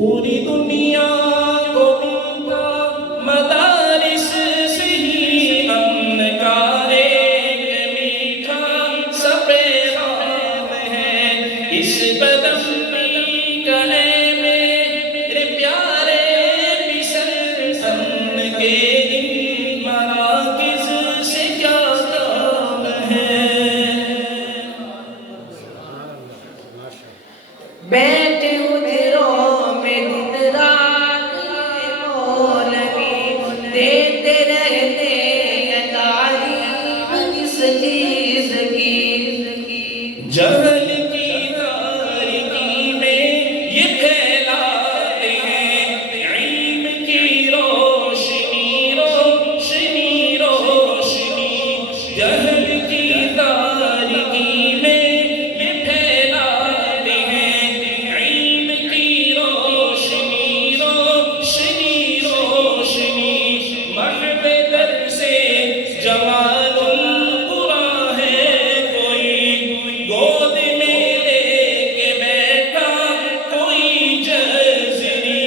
پوری دنیا کو ملتا مدارس سے ہی امن کا ایک میٹھا سا پیغام ہے۔ اس بدمنی گلے میں میرے پیارے بسر امن کے ان مراکز سے کیا کام ہے۔ بیٹھے حجروں میں دن رات مولوی دیتے رہتے ہیں تعلیم اس چیز کی۔ جہل کی تاریکی میں یہ پھیلاتے ہیں علم کی روشنی روشنی روشنی۔ جہل کی تاریکی میں یہ پھیلاتے ہیں علم کی روشنی روشنی روشنی۔ محب در سے جمال القرآن ہے کوئی، گود میں لے کے بیٹھا کوئی جزری۔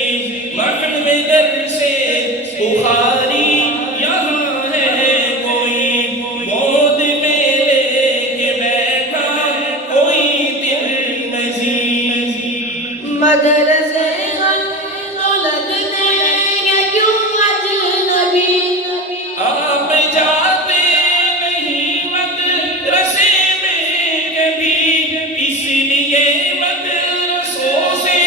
محب در سے بخاری یہاں ہے کوئی، گود میں لے کے بیٹھا کوئی ترمذی۔ مدرسے تو لگتے ہیں کیوں اجنبی، آپ جاتے نہیں مدرسے میں کبھی، اس لیے مدرسوں سے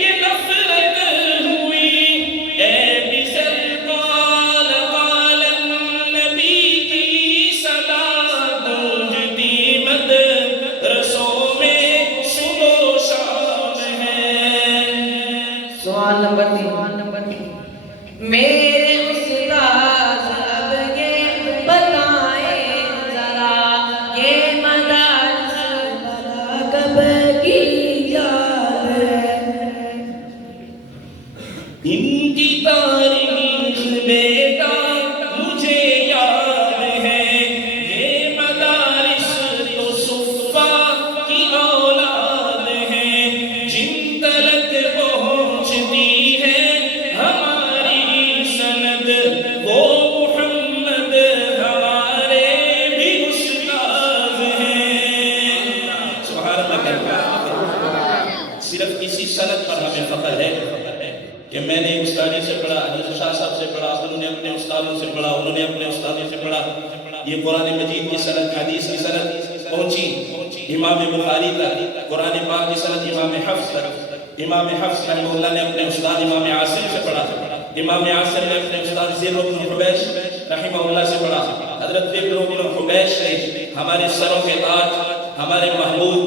یہ نفرت ہوئی۔ اے بسر قال قال النبی کی صدا گونجتی مدرسوں میں صبح و شام ہے۔ سوال نمبر 3 میرے استاد اب یہ بتائیں ذرا، یہ مدارس کب کی یاد ہے؟ ان کی تاریخ بیٹا مجھے یاد ہے، یہ مدارس تو صفا کی اولاد ہے، جن تلک پہنچتی ہے ہماری سند، وہ محمد ہمارے بھی استاد ہیں۔ سبحان اللہ کہتا ہے۔ صرف اسی سند پر ہمیں فخر ہے کہ میں نے استادی سے پڑھا، حضرت شاہ صاحب سے پڑھا، انہوں نے اپنے استادوں سے پڑھا، انہوں نے اپنے استادوں سے پڑھا۔ یہ قرآن مجید کی سند، حدیث کی سند پہنچی امام بخاری تک، قرآن پاک کی سند امام حفظ تک۔ امام حفظ رحمہ اللہ نے اپنے استاد امام عاصم سے پڑھا، امام عاصم نے اپنے استاد زید بن حبیش رحمہ اللہ سے پڑھا۔ حضرت زید بن حبیش نے ہمارے سروں کے تاج، ہمارے محبوب،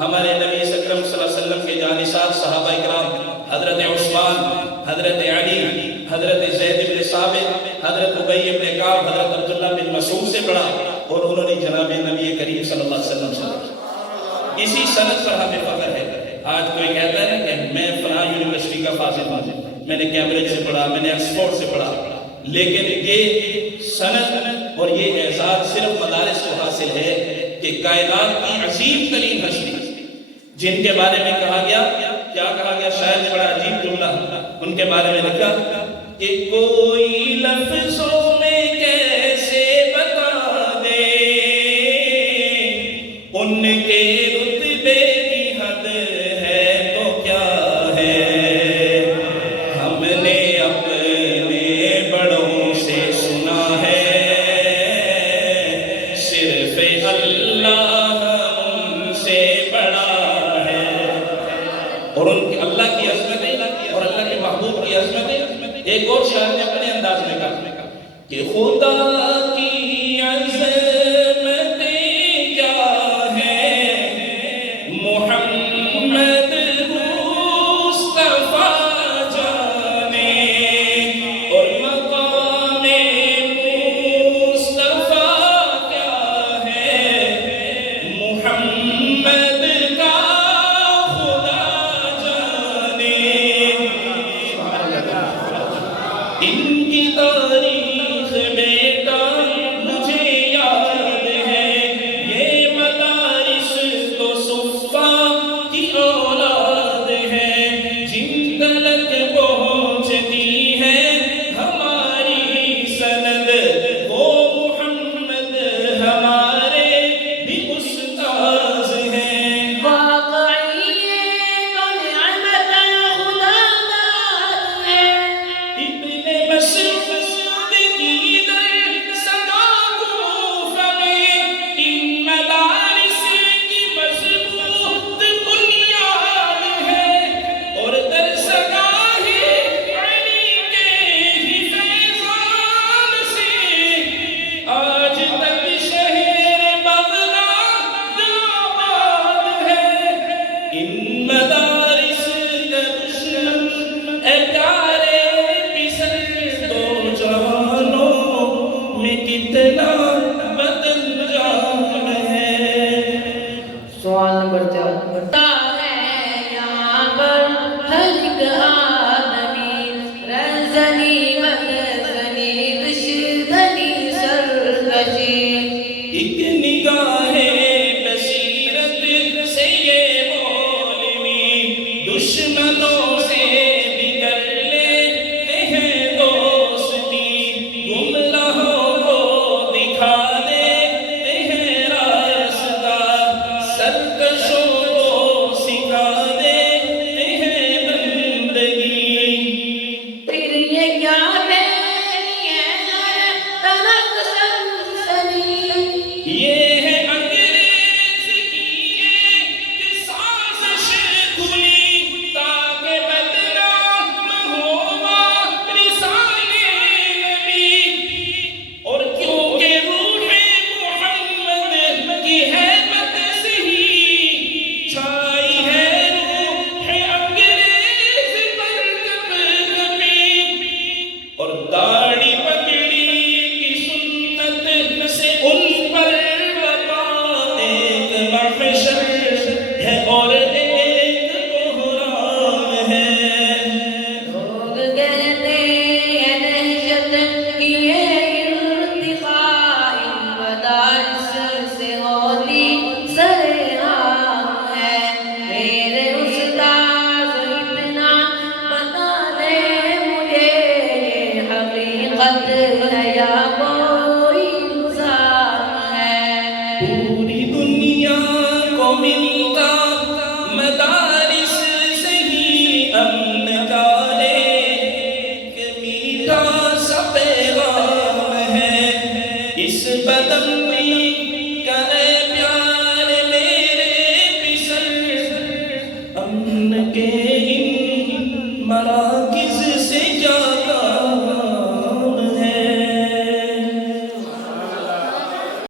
ہمارے نبی اکرم صلی اللہ علیہ وسلم کے جانثار صحابہ اکرام حضرت عثمان، حضرت علی، حضرت زید بن ثابت، حضرت ابی بن کعب، حضرت عبداللہ بن مسعود سے پڑھا، اور انہوں نے جناب نبی کریم صلی اللہ علیہ وسلم سے پڑھا۔ اسی سند پر ہمیں فخر ہے۔ آج کوئی کہتا ہے کہ میں فلاں یونیورسٹی کا فاضل ہوں، میں نے کیمبرج سے پڑھا، میں نے آکسفورڈ سے پڑھا، لیکن یہ سند اور یہ اعزاز صرف مدارس کو حاصل ہے کہ کائنات کی عظیم ترین ہستی جن کے بارے میں کہا گیا، کیا کہا گیا؟ شاید نے بڑا عجیب جملہ ان کے بارے میں لکھا کہ کوئی لفظوں میں کیسے بتا دے ان کے رتبے کی حد ہے تو کیا ہے، ہم نے اپنے بڑوں سے سنا ہے صرف اللہ ان سے بڑا ہے۔ اور ان کی اللہ کی عظمتیں اور اللہ کے محبوب کی عظمتیں ایک اور شاعر نے اپنے انداز میں کہا کہ خدا کی عظمتیں کیا ہے، محمد مصطفیٰ جانے، اور مقام مصطفیٰ کیا ہے، محمد کا خدا جانے۔ ان کی تاریخ بیٹا مجھے یاد ہے، یہ مدارس تو صفا کی اولاد ہے، جن پوری دنیا کو ملتا مدارس سے ہی امن کا ایک میٹھا سا پیغام ہے اس بدمنی کا اے پیار میرے پسر امن کے